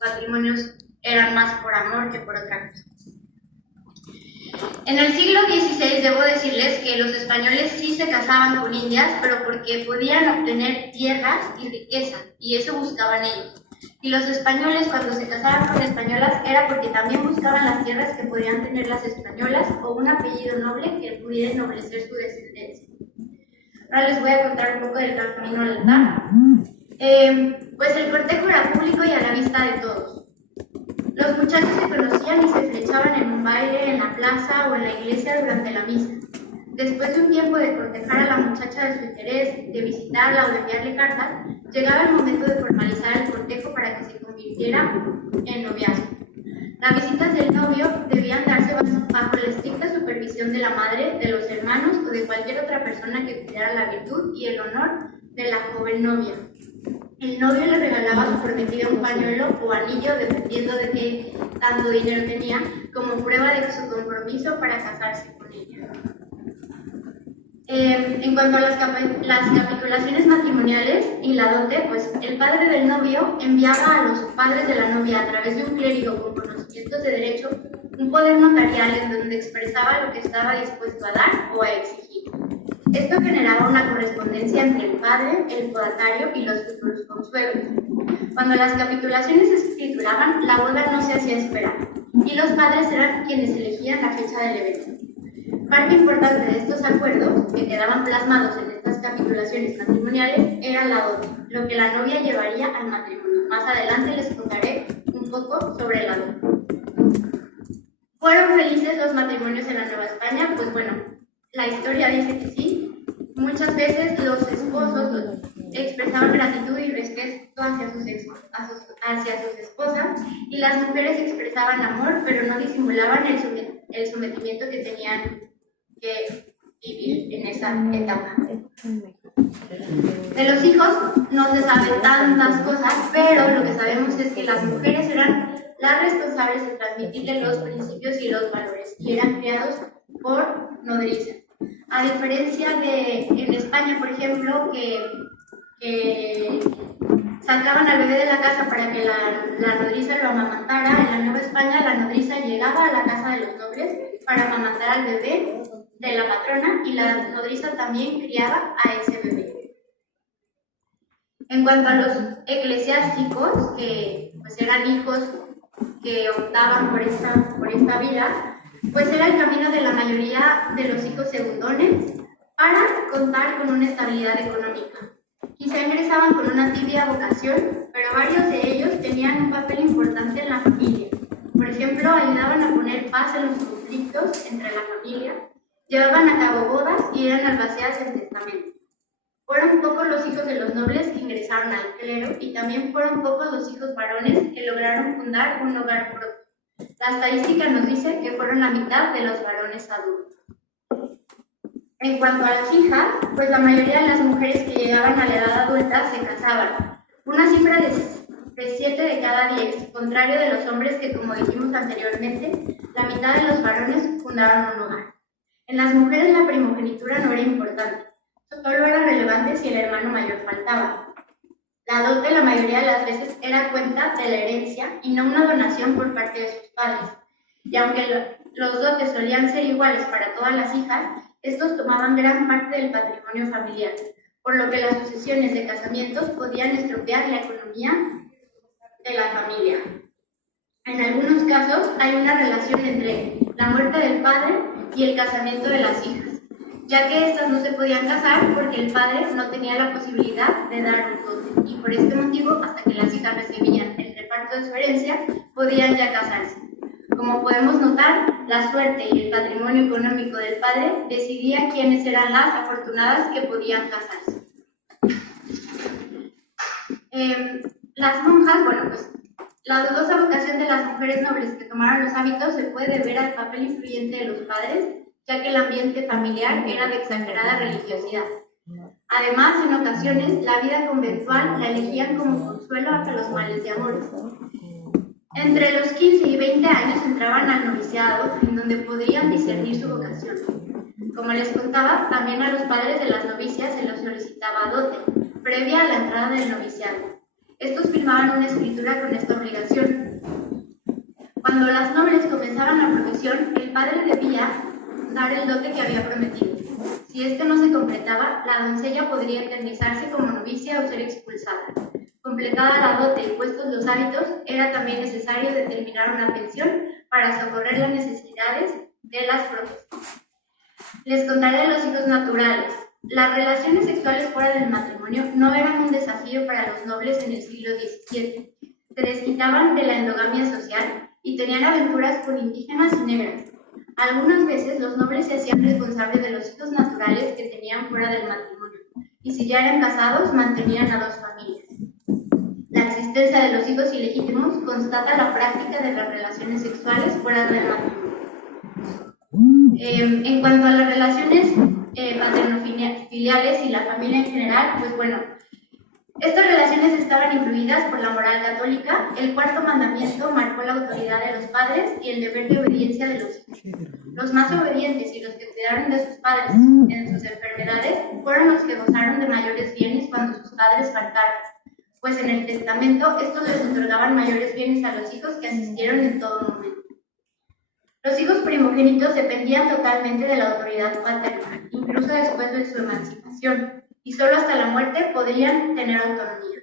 los matrimonios eran más por amor que por otra cosa. En el siglo XVI debo decirles que los españoles sí se casaban con indias, pero porque podían obtener tierras y riqueza, y eso buscaban ellos. Y los españoles, cuando se casaban con españolas, era porque también buscaban las tierras que podían tener las españolas o un apellido noble que pudiera ennoblecer su descendencia. Ahora les voy a contar un poco del camino al altar. Pues el cortejo era público y a la vista de todos. Los muchachos se conocían y se flechaban en un baile, en la plaza o en la iglesia durante la misa. Después de un tiempo de cortejar a la muchacha de su interés, de visitarla o de enviarle cartas, llegaba el momento de formalizar el cortejo para que se convirtiera en noviazgo. Las visitas del novio debían darse bajo la estricta supervisión de la madre, de los hermanos o de cualquier otra persona que cuidara la virtud y el honor de la joven novia. El novio le regalaba a su prometida un pañuelo o anillo, dependiendo de qué tanto dinero tenía, como prueba de su compromiso para casarse con ella. En cuanto a las capitulaciones matrimoniales y la dote, pues el padre del novio enviaba a los padres de la novia, a través de un clérigo con conocimientos de derecho, un poder notarial en donde expresaba lo que estaba dispuesto a dar o a exigir. Esto generaba una correspondencia entre el padre, el podatario y los futuros consuegros. Cuando las capitulaciones se escrituraban, la boda no se hacía esperar, y los padres eran quienes elegían la fecha del evento. Parte importante de estos acuerdos, que quedaban plasmados en estas capitulaciones matrimoniales, era la dote, lo que la novia llevaría al matrimonio. Más adelante les contaré un poco sobre la dote. ¿Fueron felices los matrimonios en la Nueva España? Pues bueno, la historia dice que sí. Muchas veces los esposos expresaban gratitud y respeto hacia sus esposas, y las mujeres expresaban amor, pero no disimulaban el sometimiento que tenían que vivir en esa etapa. De los hijos no se sabe tantas cosas, pero lo que sabemos es que las mujeres eran las responsables de transmitirle los principios y los valores, y eran criados por nodrizas. A diferencia de en España, por ejemplo, que sacaban al bebé de la casa para que la nodriza lo amamantara, en la Nueva España la nodriza llegaba a la casa de los nobles para amamantar al bebé de la patrona, y la nodriza también criaba a ese bebé. En cuanto a los eclesiásticos, que pues eran hijos que optaban por esta vida, pues era el camino de la mayoría de los hijos segundones para contar con una estabilidad económica. Quizá ingresaban con una tibia vocación, pero varios de ellos tenían un papel importante en la familia. Por ejemplo, ayudaban a poner paz en los conflictos entre la familia, llevaban a cabo bodas y eran albaceas del testamento. Fueron pocos los hijos de los nobles que ingresaron al clero, y también fueron pocos los hijos varones que lograron fundar un hogar propio. La estadística nos dice que fueron la mitad de los varones adultos. En cuanto a las hijas, pues la mayoría de las mujeres que llegaban a la edad adulta se casaban. Una cifra de 7 de cada 10, contrario de los hombres que, como dijimos anteriormente, la mitad de los varones fundaban un hogar. En las mujeres la primogenitura no era importante, solo era relevante si el hermano mayor faltaba. La dote la mayoría de las veces era cuenta de la herencia y no una donación por parte de sus padres. Y aunque los dotes solían ser iguales para todas las hijas, estos tomaban gran parte del patrimonio familiar, por lo que las sucesiones de casamientos podían estropear la economía de la familia. En algunos casos hay una relación entre la muerte del padre y el casamiento de las hijas, ya que éstas no se podían casar porque el padre no tenía la posibilidad de dar un dote, y por este motivo, hasta que las hijas recibían el reparto de su herencia, podían ya casarse. Como podemos notar, la suerte y el patrimonio económico del padre decidían quiénes eran las afortunadas que podían casarse. Las monjas, bueno, pues la dudosa vocación de las mujeres nobles que tomaron los hábitos se puede ver al papel influyente de los padres, ya que el ambiente familiar era de exagerada religiosidad. Además, en ocasiones, la vida conventual la elegían como consuelo ante los males de amores. Entre los 15 y 20 años entraban al noviciado, en donde podrían discernir su vocación. Como les contaba, también a los padres de las novicias se les solicitaba dote, previa a la entrada del noviciado. Estos firmaban una escritura con esta obligación. Cuando las nobles comenzaban la profesión, el padre debía dar el dote que había prometido. Si este no se completaba, la doncella podría eternizarse como novicia o ser expulsada. Completada la dote y puestos los hábitos, era también necesario determinar una pensión para socorrer las necesidades de las profesiones. Les contaré de los hijos naturales. Las relaciones sexuales fuera del matrimonio no eran un desafío para los nobles en el siglo XVII. Se desquitaban de la endogamia social y tenían aventuras con indígenas y negras. Algunas veces los nobles se hacían responsables de los hijos naturales que tenían fuera del matrimonio, y si ya eran casados, mantenían a dos familias. La existencia de los hijos ilegítimos constata la práctica de las relaciones sexuales fuera del matrimonio. En cuanto a las relaciones paternofiliales y la familia en general, pues bueno, estas relaciones estaban influidas por la moral católica. El cuarto mandamiento marcó la autoridad de los padres y el deber de obediencia de los hijos. Los más obedientes y los que cuidaron de sus padres en sus enfermedades fueron los que gozaron de mayores bienes cuando sus padres faltaron, pues en el testamento estos les otorgaban mayores bienes a los hijos que asistieron en todo momento. Los hijos primogénitos dependían totalmente de la autoridad paterna, incluso después de su emancipación, y solo hasta la muerte podrían tener autonomía.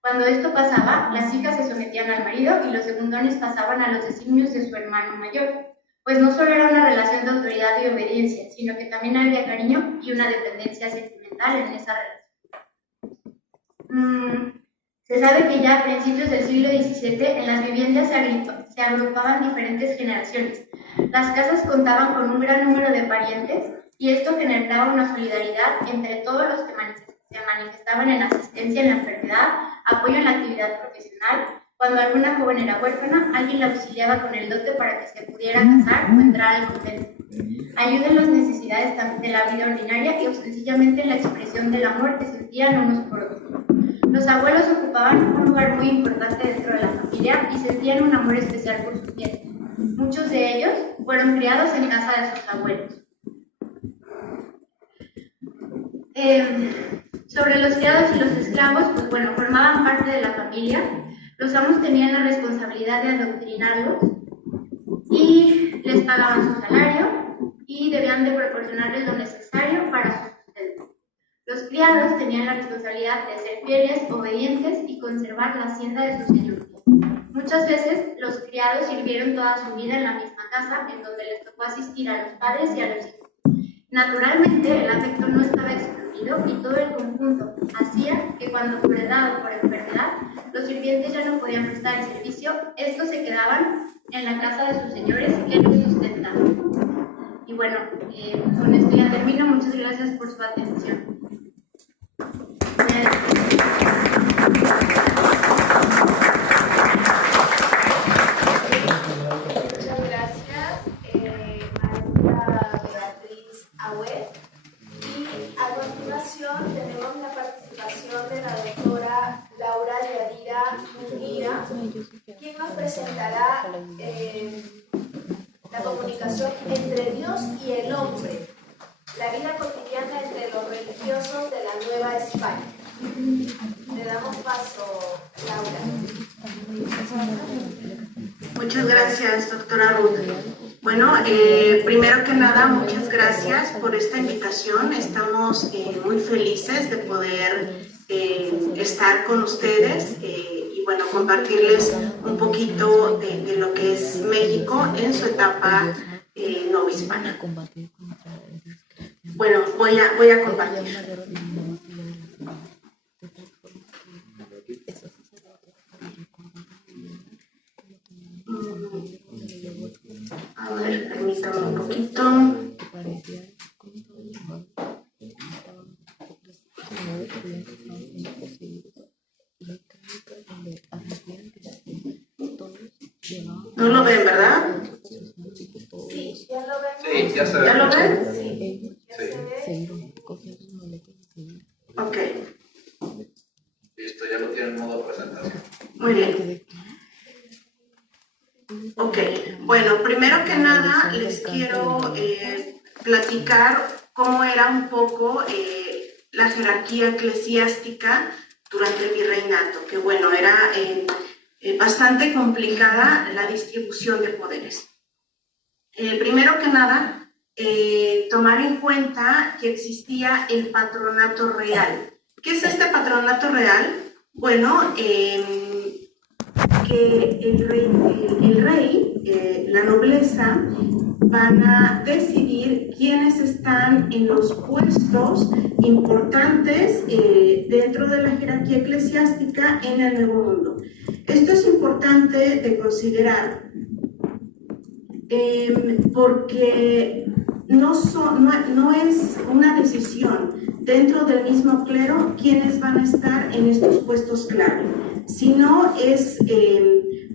Cuando esto pasaba, las hijas se sometían al marido y los segundones pasaban a los designios de su hermano mayor, pues no solo era una relación de autoridad y obediencia, sino que también había cariño y una dependencia sentimental en esa relación. Se sabe que ya a principios del siglo XVII en las viviendas se agrupaban diferentes generaciones. Las casas contaban con un gran número de parientes y esto generaba una solidaridad entre todos los que se manifestaban en asistencia en la enfermedad, apoyo en la actividad profesional. Cuando alguna joven era huérfana, alguien la auxiliaba con el dote para que se pudiera casar o entrar al convento. Ayuda en las necesidades de la vida ordinaria y sencillamente en la expresión del amor que sentían unos por otros. Los abuelos ocupaban un lugar muy importante dentro de la familia y sentían un amor especial por sus nietos. Muchos de ellos fueron criados en casa de sus abuelos. Sobre los criados y los esclavos, pues bueno, formaban parte de la familia. Los amos tenían la responsabilidad de adoctrinarlos y les pagaban su salario y debían de proporcionarles lo necesario para su sustento. Los criados tenían la responsabilidad de ser fieles, obedientes y conservar la hacienda de sus señores. Muchas veces los criados sirvieron toda su vida en la misma casa, en donde les tocó asistir a los padres y a los hijos. Naturalmente, el afecto no estaba excluido y todo el conjunto hacía que cuando por edad o por enfermedad los sirvientes ya no podían prestar el servicio, estos se quedaban en la casa de sus señores que los sustentaban. Y bueno, con esto ya termino. Muchas gracias por su atención. Muchas gracias, maestra Beatriz Agüed. Y a continuación tenemos la participación de la doctora Laura Yadira Munguía, quien nos presentará la comunicación entre Dios y el hombre, la vida cotidiana entre los religiosos de la Nueva España. Le damos paso, Laura. Muchas gracias, doctora Ruth. Bueno, primero que nada, muchas gracias por esta invitación. Estamos muy felices de poder estar con ustedes y bueno, compartirles un poquito de lo que es México en su etapa novohispana. Bueno, voy a compartir. A ver, permítame un poquito. ¿No lo ven, verdad? Sí, ya lo ven. Sí, ya se ve. ¿Ya lo ven? Sí, ya se ve. Ok. Listo, ya lo tienen en modo presentación. Muy bien. Ok, bueno, primero que nada les quiero platicar cómo era un poco la jerarquía eclesiástica durante el virreinato, que bueno, era bastante complicada la distribución de poderes. Primero que nada, tomar en cuenta que existía el patronato real. ¿Qué es este patronato real? Bueno, que el rey, la nobleza, van a decidir quiénes están en los puestos importantes dentro de la jerarquía eclesiástica en el Nuevo Mundo. Esto es importante de considerar porque no es una decisión dentro del mismo clero quiénes van a estar en estos puestos clave, sino es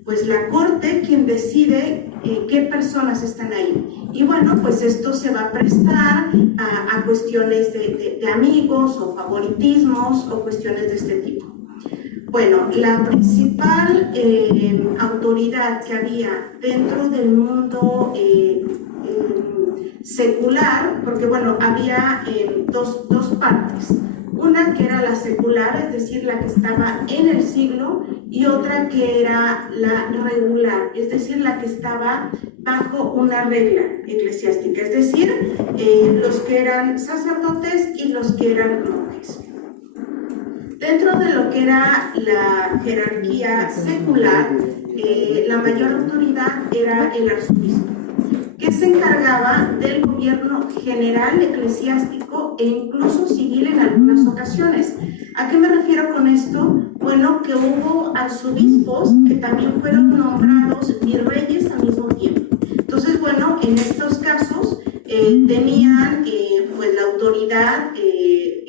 pues la corte quien decide qué personas están ahí. Y bueno, pues esto se va a prestar a cuestiones de amigos o favoritismos o cuestiones de este tipo. Bueno, la principal autoridad que había dentro del mundo secular, porque bueno, había dos partes. Una que era la secular, es decir, la que estaba en el siglo, y otra que era la regular, es decir, la que estaba bajo una regla eclesiástica, es decir, los que eran sacerdotes y los que eran monjes. Dentro de lo que era la jerarquía secular, la mayor autoridad era el arzobispo, que se encargaba del gobierno general eclesiástico e incluso civil en algunas ocasiones. ¿A qué me refiero con esto? Bueno, que hubo arzobispos que también fueron nombrados virreyes al mismo tiempo. Entonces, bueno, en estos casos tenían pues la autoridad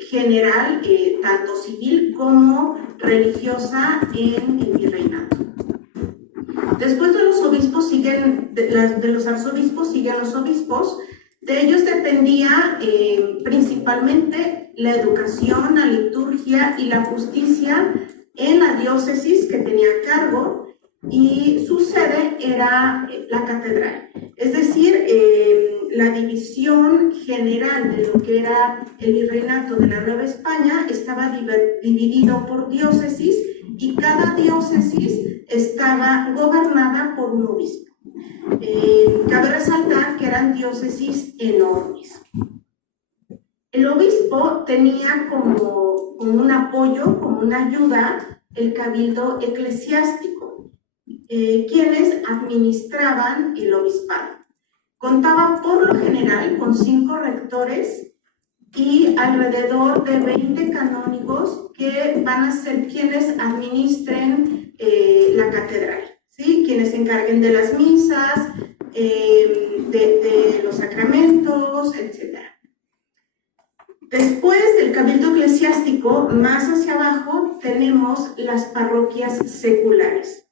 general, tanto civil como religiosa en el virreinato. Después de los obispos siguen, de los arzobispos siguen los obispos. De ellos dependía principalmente la educación, la liturgia y la justicia en la diócesis que tenía a cargo, y su sede era la catedral. Es decir, la división general de lo que era el virreinato de la Nueva España estaba dividido por diócesis, y cada diócesis estaba gobernada por un obispo. Cabe resaltar que eran diócesis enormes. El obispo tenía como un apoyo, como una ayuda, el cabildo eclesiástico, quienes administraban el obispado. Contaba por lo general con 5 rectores y alrededor de 20 canónigos que van a ser quienes administren la catedral, ¿sí? Quienes se encarguen de las misas, de los sacramentos, etc. Después del cabildo eclesiástico, más hacia abajo, tenemos las parroquias seculares.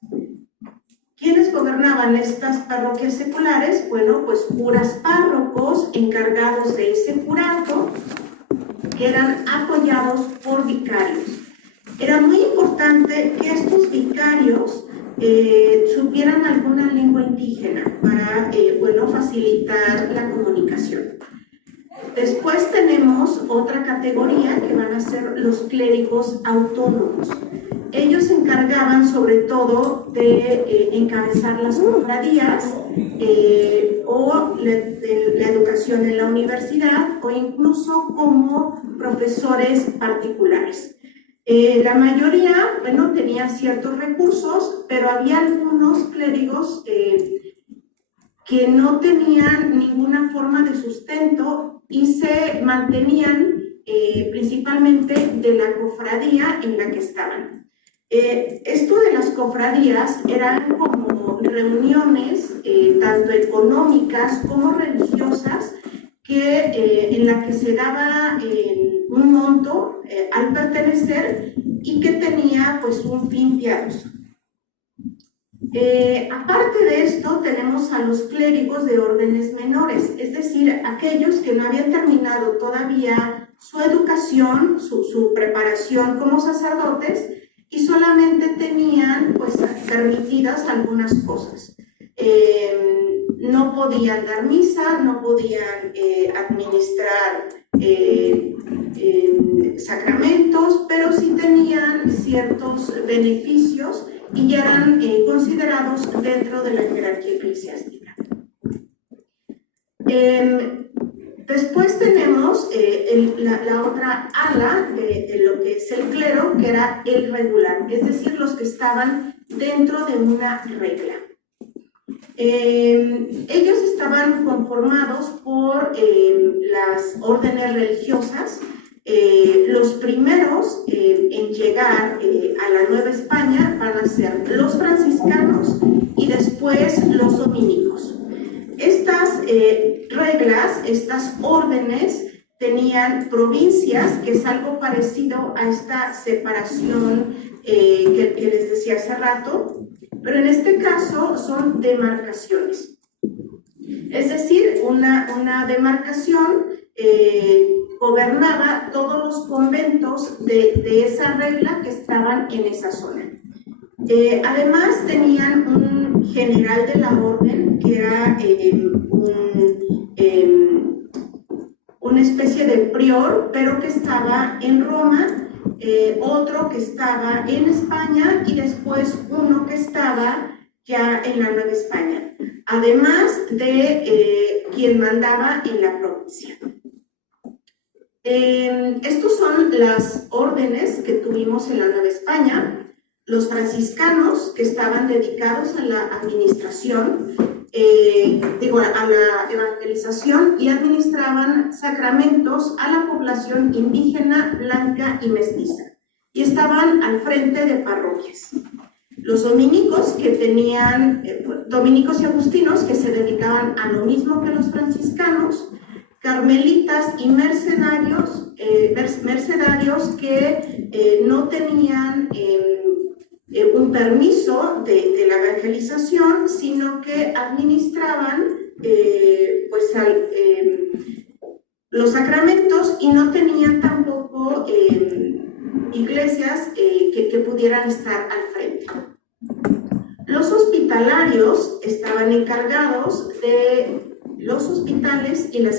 ¿Quiénes gobernaban estas parroquias seculares? Bueno, pues curas párrocos encargados de ese curato, que eran apoyados por vicarios. Era muy importante que estos vicarios supieran alguna lengua indígena para, bueno, facilitar la comunicación. Después tenemos otra categoría que van a ser los clérigos autónomos. Ellos se encargaban sobre todo de encabezar las cofradías o la educación en la universidad, o incluso como profesores particulares. La mayoría, bueno, tenía ciertos recursos, pero había algunos clérigos que no tenían ninguna forma de sustento y se mantenían principalmente de la cofradía en la que estaban. Esto de las cofradías eran como reuniones tanto económicas como religiosas en la que se daba un monto al pertenecer y que tenía pues un fin piadoso. Aparte de esto, tenemos a los clérigos de órdenes menores, es decir, aquellos que no habían terminado todavía su educación, su preparación como sacerdotes, y solamente tenían pues permitidas algunas cosas. no podían dar misa, no podían administrar sacramentos, pero sí tenían ciertos beneficios y ya eran considerados dentro de la jerarquía eclesiástica. Después tenemos la otra ala de lo que es el clero, que era el regular, es decir, los que estaban dentro de una regla. Ellos estaban conformados por las órdenes religiosas. Los primeros en llegar a la Nueva España van a ser los franciscanos y después los dominicos. Estas reglas, estas órdenes tenían provincias, que es algo parecido a esta separación que les decía hace rato, pero en este caso son demarcaciones. Es decir, una demarcación gobernaba todos los conventos de esa regla que estaban en esa zona. Además tenían un general de la orden que era una especie de prior, pero que estaba en Roma, otro que estaba en España y después uno que estaba ya en la Nueva España, además de quien mandaba en la provincia. Estos son las órdenes que tuvimos en la Nueva España. Los franciscanos, que estaban dedicados a la administración, a la evangelización, y administraban sacramentos a la población indígena, blanca y mestiza, y estaban al frente de parroquias. Los dominicos, que tenían, dominicos y agustinos, que se dedicaban a lo mismo que los franciscanos, carmelitas y mercedarios, que no tenían un permiso de la evangelización, sino que administraban los sacramentos y no tenían tampoco iglesias que pudieran estar al frente. Los hospitalarios estaban encargados de los hospitales y las